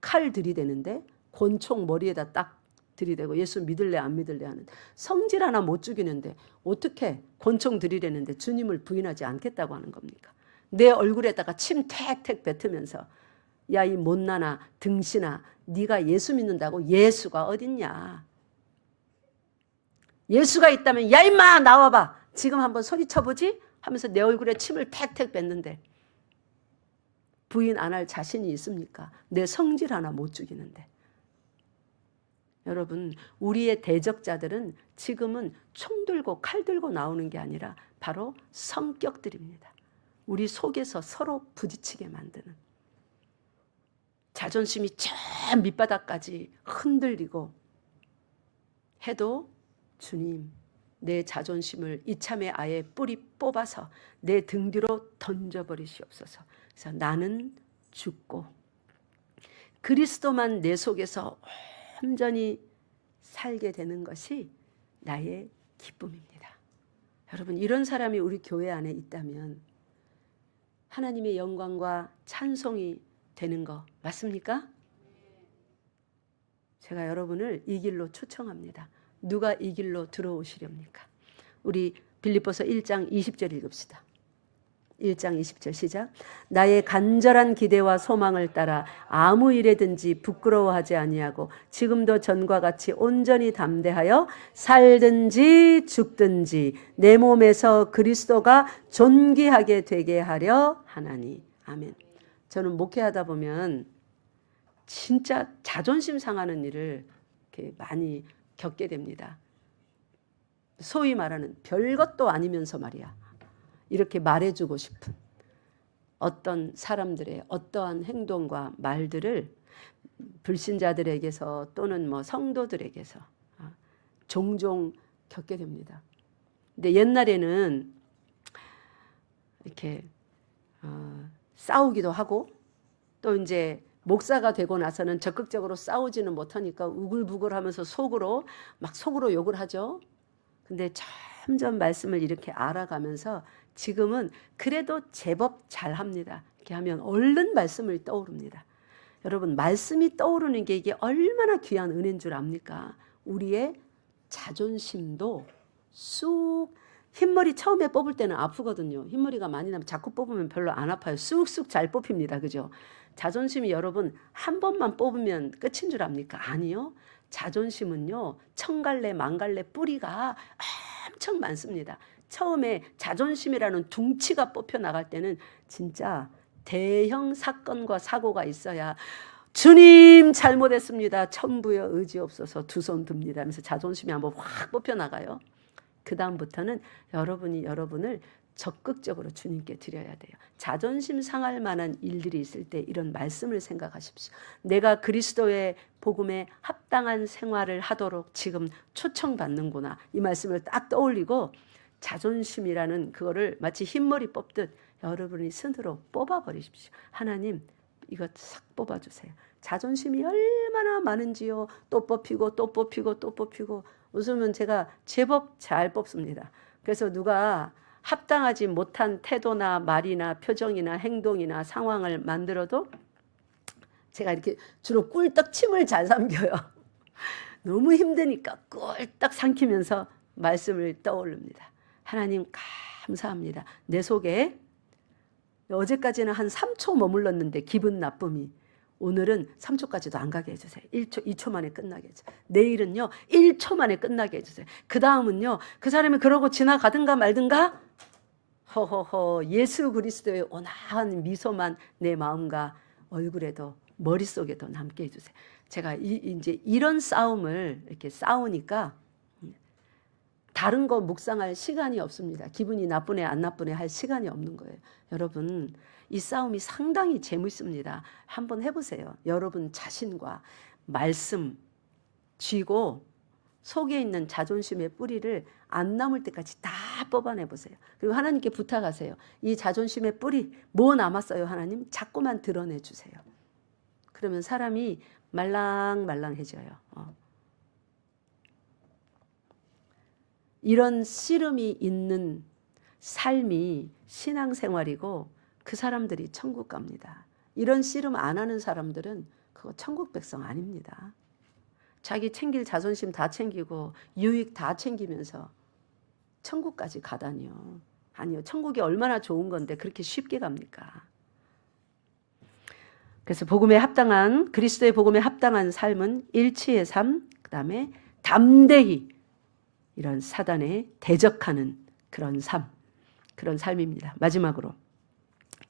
칼 들이대는데 권총 머리에다 딱 들이대고 예수 믿을래 안 믿을래 하는 성질 하나 못 죽이는데 어떻게 권총 들이대는데 주님을 부인하지 않겠다고 하는 겁니까? 내 얼굴에다가 침 택택 뱉으면서 야 이 못나나 등신아 네가 예수 믿는다고 예수가 어딨냐? 예수가 있다면 야 임마 나와봐. 지금 한번 소리쳐보지? 하면서 내 얼굴에 침을 택택 뱉는데 부인 안 할 자신이 있습니까? 내 성질 하나 못 죽이는데. 여러분 우리의 대적자들은 지금은 총 들고 칼 들고 나오는 게 아니라 바로 성격들입니다. 우리 속에서 서로 부딪히게 만드는 자존심이 저 밑바닥까지 흔들리고 해도 주님 내 자존심을 이참에 아예 뿌리 뽑아서 내 등 뒤로 던져버리시옵소서. 그래서 나는 죽고 그리스도만 내 속에서 온전히 살게 되는 것이 나의 기쁨입니다. 여러분 이런 사람이 우리 교회 안에 있다면 하나님의 영광과 찬송이 되는 거 맞습니까? 제가 여러분을 이 길로 초청합니다. 누가 이 길로 들어오시렵니까? 우리 빌립보서 1장 20절 읽읍시다. 1장 20절 시작. 나의 간절한 기대와 소망을 따라 아무 일에든지 부끄러워하지 아니하고 지금도 전과 같이 온전히 담대하여 살든지 죽든지 내 몸에서 그리스도가 존귀하게 되게 하려 하나니. 아멘. 저는 목회하다 보면 진짜 자존심 상하는 일을 이렇게 많이 겪게 됩니다. 소위 말하는 별것도 아니면서 말이야. 이렇게 말해주고 싶은 어떤 사람들의 어떠한 행동과 말들을 불신자들에게서 또는 뭐 성도들에게서 종종 겪게 됩니다. 근데 옛날에는 이렇게 싸우기도 하고 또 이제 목사가 되고 나서는 적극적으로 싸우지는 못하니까 우글부글하면서 속으로 욕을 하죠. 근데 점점 말씀을 이렇게 알아가면서 지금은 그래도 제법 잘합니다. 이렇게 하면 얼른 말씀을 떠오릅니다. 여러분 말씀이 떠오르는 게 이게 얼마나 귀한 은혜인 줄 압니까? 우리의 자존심도 쑥 흰머리 처음에 뽑을 때는 아프거든요. 흰머리가 많이 나면 자꾸 뽑으면 별로 안 아파요. 쑥쑥 잘 뽑힙니다. 그죠? 자존심이 여러분 한 번만 뽑으면 끝인 줄 압니까? 아니요. 자존심은요. 천갈래 만갈래 뿌리가 엄청 많습니다. 처음에 자존심이라는 둥치가 뽑혀 나갈 때는 진짜 대형 사건과 사고가 있어야 주님 잘못했습니다. 천부여 의지 없어서 두 손 듭니다 하면서 자존심이 한번 확 뽑혀나가요. 그 다음부터는 여러분이 여러분을 적극적으로 주님께 드려야 돼요. 자존심 상할 만한 일들이 있을 때 이런 말씀을 생각하십시오. 내가 그리스도의 복음에 합당한 생활을 하도록 지금 초청받는구나. 이 말씀을 딱 떠올리고 자존심이라는 그거를 마치 흰머리 뽑듯 여러분이 스스로 뽑아버리십시오. 하나님 이것 싹 뽑아주세요. 자존심이 얼마나 많은지요. 또 뽑히고 또 뽑히고 또 뽑히고. 웃으면 제가 제법 잘 뽑습니다. 그래서 누가 합당하지 못한 태도나 말이나 표정이나 행동이나 상황을 만들어도 제가 이렇게 주로 꿀떡 침을 잘 삼켜요. 너무 힘드니까 꿀떡 삼키면서 말씀을 떠올립니다. 하나님 감사합니다. 내 속에 어제까지는 한 3초 머물렀는데 기분 나쁨이 오늘은 3초까지도 안 가게 해주세요. 1초, 2초 만에 끝나게 해주세요. 내일은요 1초 만에 끝나게 해주세요. 그 다음은요 그 사람이 그러고 지나가든가 말든가 허허허 예수 그리스도의 온화한 미소만 내 마음과 얼굴에도 머릿속에도 남게 해주세요. 제가 이제 이런 싸움을 이렇게 싸우니까 다른 거 묵상할 시간이 없습니다. 기분이 나쁘네 안 나쁘네 할 시간이 없는 거예요. 여러분 이 싸움이 상당히 재밌습니다. 한번 해보세요. 여러분 자신과 말씀 쥐고 속에 있는 자존심의 뿌리를 안 남을 때까지 다 뽑아내보세요. 그리고 하나님께 부탁하세요. 이 자존심의 뿌리 뭐 남았어요 하나님? 자꾸만 드러내주세요. 그러면 사람이 말랑말랑해져요. 이런 씨름이 있는 삶이 신앙생활이고 그 사람들이 천국 갑니다. 이런 씨름 안 하는 사람들은 그거 천국 백성 아닙니다. 자기 챙길 자존심 다 챙기고 유익 다 챙기면서 천국까지 가다니요. 아니요. 천국이 얼마나 좋은 건데 그렇게 쉽게 갑니까? 그래서 복음에 합당한 그리스도의 복음에 합당한 삶은 일치의 삶, 그 다음에 담대히 이런 사단에 대적하는 그런 삶, 그런 삶입니다. 마지막으로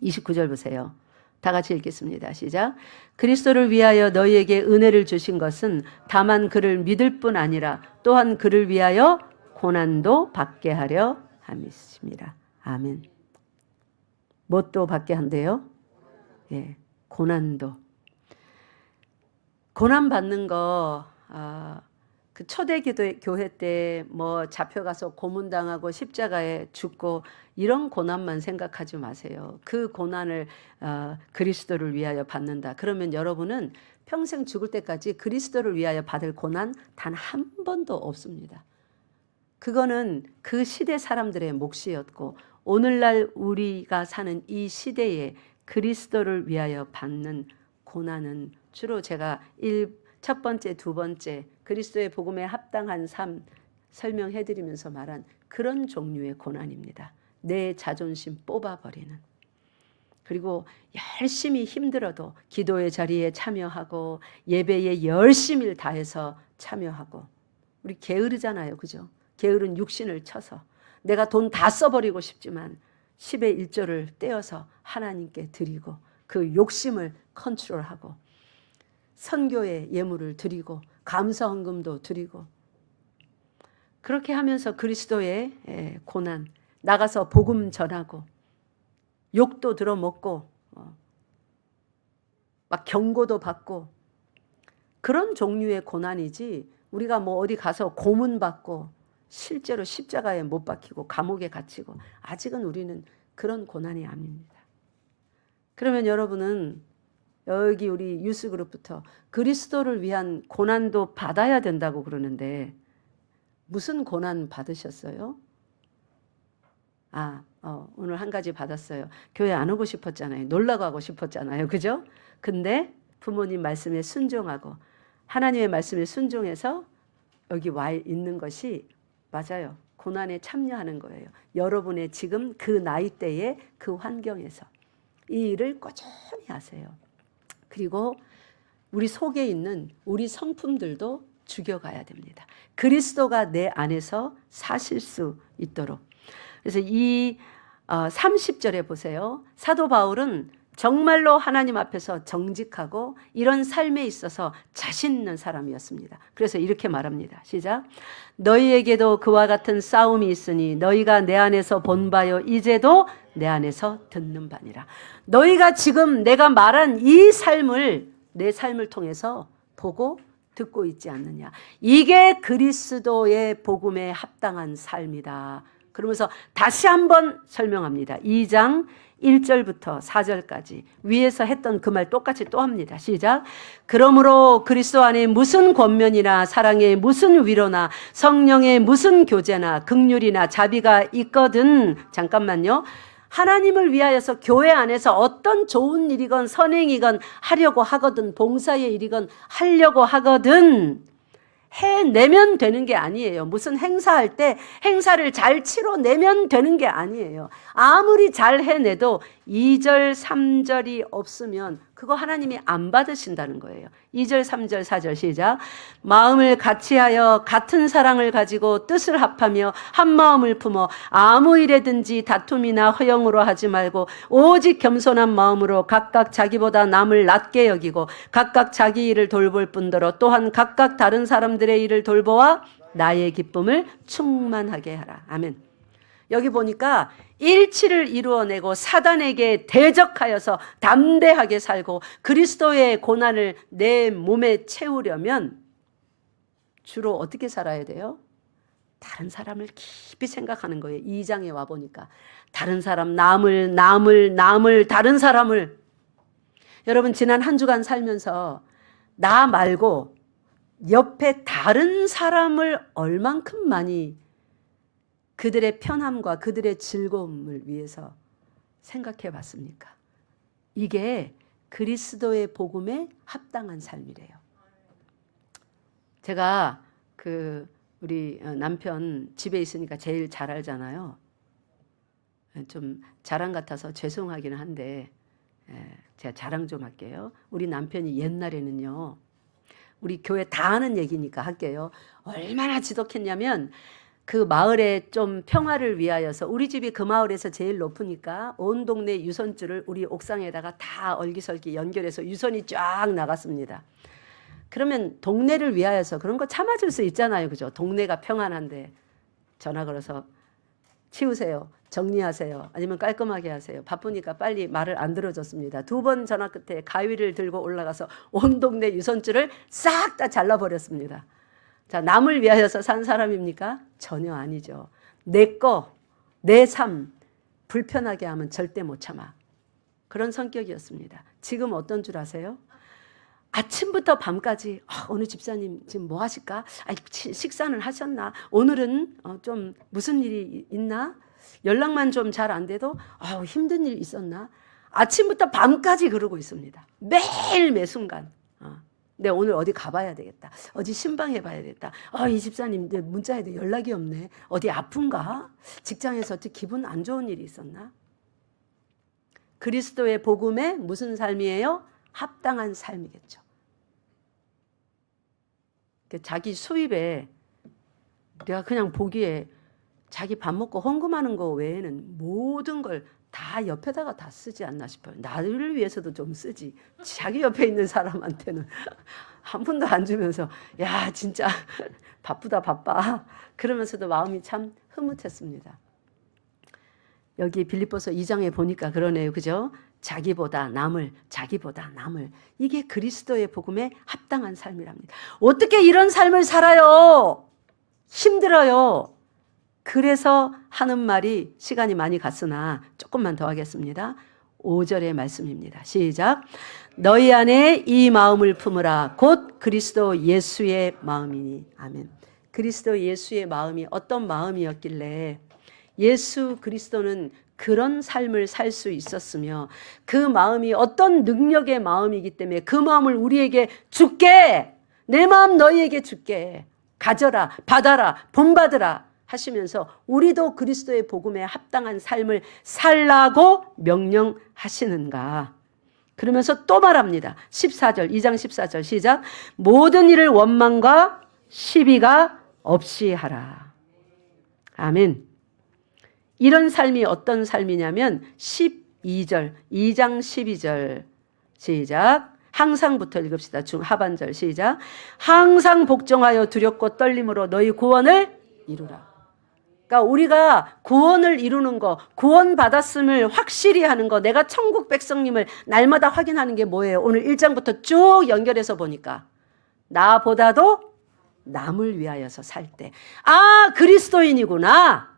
29절 보세요. 다 같이 읽겠습니다. 시작. 그리스도를 위하여 너희에게 은혜를 주신 것은 다만 그를 믿을 뿐 아니라 또한 그를 위하여 고난도 받게 하려 함이십니다. 아멘. 뭣도 받게 한대요? 예, 고난도. 고난 받는 거 그 초대교회 때 뭐 잡혀가서 고문당하고 십자가에 죽고 이런 고난만 생각하지 마세요. 그 고난을 그리스도를 위하여 받는다. 그러면 여러분은 평생 죽을 때까지 그리스도를 위하여 받을 고난 단 한 번도 없습니다. 그거는 그 시대 사람들의 몫이었고 오늘날 우리가 사는 이 시대에 그리스도를 위하여 받는 고난은 주로 제가 첫 번째, 두 번째 그리스도의 복음에 합당한 삶 설명해드리면서 말한 그런 종류의 고난입니다. 내 자존심 뽑아버리는. 그리고 열심히 힘들어도 기도의 자리에 참여하고 예배에 열심히 다해서 참여하고. 우리 게으르잖아요. 그죠? 게으른 육신을 쳐서 내가 돈 다 써버리고 싶지만 10의 1조를 떼어서 하나님께 드리고 그 욕심을 컨트롤하고 선교에 예물을 드리고 감사헌금도 드리고 그렇게 하면서 그리스도의 고난 나가서 복음 전하고 욕도 들어먹고 막 경고도 받고 그런 종류의 고난이지 우리가 뭐 어디 가서 고문받고 실제로 십자가에 못 박히고 감옥에 갇히고 아직은 우리는 그런 고난이 아닙니다. 그러면 여러분은 여기 우리 유스그룹부터 그리스도를 위한 고난도 받아야 된다고 그러는데 무슨 고난 받으셨어요? 오늘 한 가지 받았어요. 교회 안 오고 싶었잖아요. 놀러 가고 싶었잖아요. 그죠? 근데 부모님 말씀에 순종하고 하나님의 말씀에 순종해서 여기 와 있는 것이 맞아요. 고난에 참여하는 거예요. 여러분의 지금 그 나이대의 그 환경에서 이 일을 꾸준히 하세요. 그리고 우리 속에 있는 우리 성품들도 죽여가야 됩니다. 그리스도가 내 안에서 사실 수 있도록. 그래서 이 30절에 보세요. 사도 바울은 정말로 하나님 앞에서 정직하고 이런 삶에 있어서 자신 있는 사람이었습니다. 그래서 이렇게 말합니다. 시작. 너희에게도 그와 같은 싸움이 있으니 너희가 내 안에서 본 바요 이제도 내 안에서 듣는 바니라. 너희가 지금 내가 말한 이 삶을 내 삶을 통해서 보고 듣고 있지 않느냐. 이게 그리스도의 복음에 합당한 삶이다. 그러면서 다시 한번 설명합니다. 2장 1절부터 4절까지 위에서 했던 그 말 똑같이 또 합니다. 시작. 그러므로 그리스도 안에 무슨 권면이나 사랑에 무슨 위로나 성령의 무슨 교제나 긍휼이나 자비가 있거든. 잠깐만요. 하나님을 위하여서 교회 안에서 어떤 좋은 일이건 선행이건 하려고 하거든, 봉사의 일이건 하려고 하거든 해내면 되는 게 아니에요. 무슨 행사할 때 행사를 잘 치러내면 되는 게 아니에요. 아무리 잘 해내도 2절, 3절이 없으면 그거 하나님이 안 받으신다는 거예요. 2절, 3절, 4절 시작. 마음을 같이하여 같은 사랑을 가지고 뜻을 합하며 한 마음을 품어 아무 일에든지 다툼이나 허영으로 하지 말고 오직 겸손한 마음으로 각각 자기보다 남을 낮게 여기고 각각 자기 일을 돌볼 뿐더러 또한 각각 다른 사람들의 일을 돌보아 나의 기쁨을 충만하게 하라. 아멘. 여기 보니까 일치를 이루어내고 사단에게 대적하여서 담대하게 살고 그리스도의 고난을 내 몸에 채우려면 주로 어떻게 살아야 돼요? 다른 사람을 깊이 생각하는 거예요. 2장에 와보니까 다른 사람, 남을 다른 사람을. 여러분 지난 한 주간 살면서 나 말고 옆에 다른 사람을 얼만큼 많이 그들의 편함과 그들의 즐거움을 위해서 생각해 봤습니까? 이게 그리스도의 복음에 합당한 삶이래요. 제가 우리 남편 집에 있으니까 제일 잘 알잖아요. 좀 자랑 같아서 죄송하기는 한데 제가 자랑 좀 할게요. 우리 남편이 옛날에는요. 우리 교회 다 하는 얘기니까 할게요. 얼마나 지독했냐면 그 마을에 좀 평화를 위하여서 우리 집이 그 마을에서 제일 높으니까 온 동네 유선줄을 우리 옥상에다가 다 얼기설기 연결해서 유선이 쫙 나갔습니다. 그러면 동네를 위하여서 그런 거 참아줄 수 있잖아요. 그죠? 동네가 평안한데 전화 걸어서 치우세요. 정리하세요. 아니면 깔끔하게 하세요. 바쁘니까 빨리 말을 안 들어줬습니다. 2번 전화 끝에 가위를 들고 올라가서 온 동네 유선줄을 싹 다 잘라버렸습니다. 자, 남을 위하여서 산 사람입니까? 전혀 아니죠. 내 거, 내 삶 불편하게 하면 절대 못 참아. 그런 성격이었습니다. 지금 어떤 줄 아세요? 아침부터 밤까지 오늘 집사님 지금 뭐 하실까? 식사는 하셨나? 오늘은 좀 무슨 일이 있나? 연락만 좀 잘 안 돼도 힘든 일 있었나? 아침부터 밤까지 그러고 있습니다. 매일 매 순간. 네, 오늘 어디 가봐야 되겠다. 어디 신방해봐야 되겠다. 이 집사님 문자에도 연락이 없네. 어디 아픈가? 직장에서 어떻게 기분 안 좋은 일이 있었나? 그리스도의 복음에 무슨 삶이에요? 합당한 삶이겠죠. 자기 수입에 내가 그냥 보기에 자기 밥 먹고 헌금하는 거 외에는 모든 걸 다 옆에다가 다 쓰지 않나 싶어요. 나를 위해서도 좀 쓰지. 자기 옆에 있는 사람한테는 한 푼도 안 주면서 야 진짜 바쁘다 바빠. 그러면서도 마음이 참 흐뭇했습니다. 여기 빌립보서 2장에 보니까 그러네요. 그죠? 자기보다 남을. 이게 그리스도의 복음에 합당한 삶이랍니다. 어떻게 이런 삶을 살아요? 힘들어요. 그래서 하는 말이 시간이 많이 갔으나 조금만 더 하겠습니다. 5절의 말씀입니다. 시작. 너희 안에 이 마음을 품으라. 곧 그리스도 예수의 마음이니. 아멘. 그리스도 예수의 마음이 어떤 마음이었길래 예수 그리스도는 그런 삶을 살 수 있었으며 그 마음이 어떤 능력의 마음이기 때문에 그 마음을 우리에게 줄게. 내 마음 너희에게 줄게. 가져라. 받아라. 본받으라. 하시면서 우리도 그리스도의 복음에 합당한 삶을 살라고 명령하시는가. 그러면서 또 말합니다. 14절, 2장 14절 시작. 모든 일을 원망과 시비가 없이 하라. 아멘. 이런 삶이 어떤 삶이냐면 2절, 2장 12절 시작. 항상부터 읽읍시다. 하반절 시작. 항상 복종하여 두렵고 떨림으로 너희 구원을 이루라. 그러니까 우리가 구원을 이루는 거, 구원 받았음을 확실히 하는 거, 내가 천국 백성님을 날마다 확인하는 게 뭐예요? 오늘 1장부터 쭉 연결해서 보니까 나보다도 남을 위하여서 살 때, 아, 그리스도인이구나.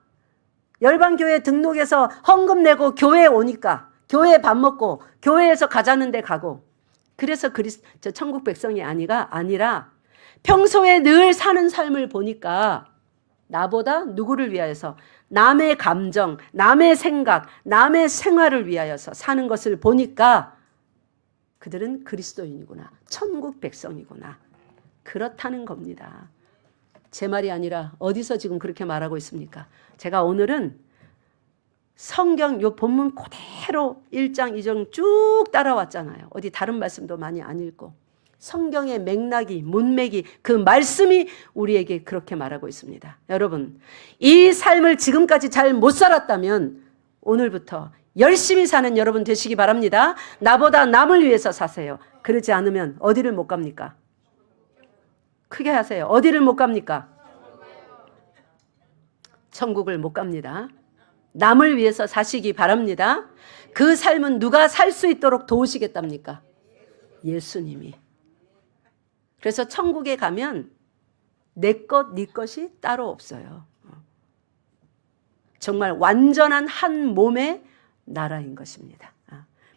열방교회 등록해서 헌금 내고 교회에 오니까, 교회에 밥 먹고 교회에서 가자는 데 가고, 그래서 저 천국 백성이 아니라 평소에 늘 사는 삶을 보니까 나보다 누구를 위하여서, 남의 감정, 남의 생각, 남의 생활을 위하여서 사는 것을 보니까 그들은 그리스도인이구나, 천국 백성이구나, 그렇다는 겁니다. 제 말이 아니라 어디서 지금 그렇게 말하고 있습니까? 제가 오늘은 성경 요 본문 그대로 1장 2장 쭉 따라왔잖아요. 어디 다른 말씀도 많이 안 읽고, 성경의 맥락이, 문맥이, 그 말씀이 우리에게 그렇게 말하고 있습니다. 여러분, 이 삶을 지금까지 잘 못 살았다면 오늘부터 열심히 사는 여러분 되시기 바랍니다. 나보다 남을 위해서 사세요. 그러지 않으면 어디를 못 갑니까? 크게 하세요. 어디를 못 갑니까? 천국을 못 갑니다. 남을 위해서 사시기 바랍니다. 그 삶은 누가 살 수 있도록 도우시겠답니까? 예수님이. 그래서 천국에 가면 내 것, 네 것이 따로 없어요. 정말 완전한 한 몸의 나라인 것입니다.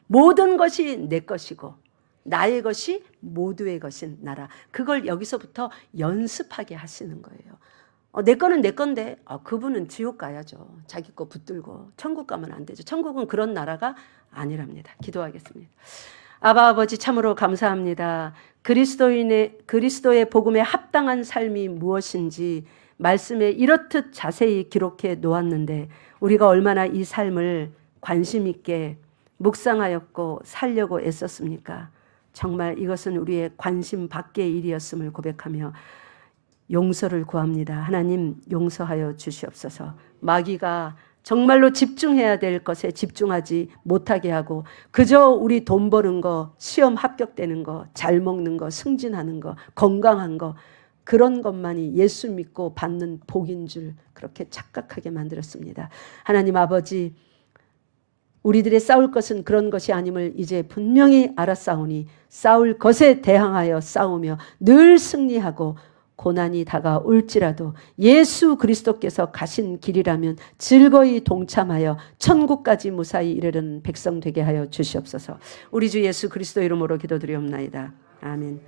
모든 것이 내 것이고 나의 것이 모두의 것인 나라. 그걸 여기서부터 연습하게 하시는 거예요. 내 거는 내 건데 그분은 지옥 가야죠. 자기 거 붙들고 천국 가면 안 되죠. 천국은 그런 나라가 아니랍니다. 기도하겠습니다. 아바 아버지, 참으로 감사합니다. 그리스도의 복음에 합당한 삶이 무엇인지 말씀에 이렇듯 자세히 기록해 놓았는데 우리가 얼마나 이 삶을 관심 있게 묵상하였고 살려고 애썼습니까? 정말 이것은 우리의 관심 밖의 일이었음을 고백하며 용서를 구합니다. 하나님, 용서하여 주시옵소서. 마귀가 정말로 집중해야 될 것에 집중하지 못하게 하고 그저 우리 돈 버는 거, 시험 합격되는 거, 잘 먹는 거, 승진하는 거, 건강한 거, 그런 것만이 예수 믿고 받는 복인 줄 그렇게 착각하게 만들었습니다. 하나님 아버지, 우리들의 싸울 것은 그런 것이 아님을 이제 분명히 알았사오니 싸울 것에 대항하여 싸우며 늘 승리하고 고난이 다가올지라도 예수 그리스도께서 가신 길이라면 즐거이 동참하여 천국까지 무사히 이르는 백성 되게 하여 주시옵소서. 우리 주 예수 그리스도 이름으로 기도드리옵나이다. 아멘.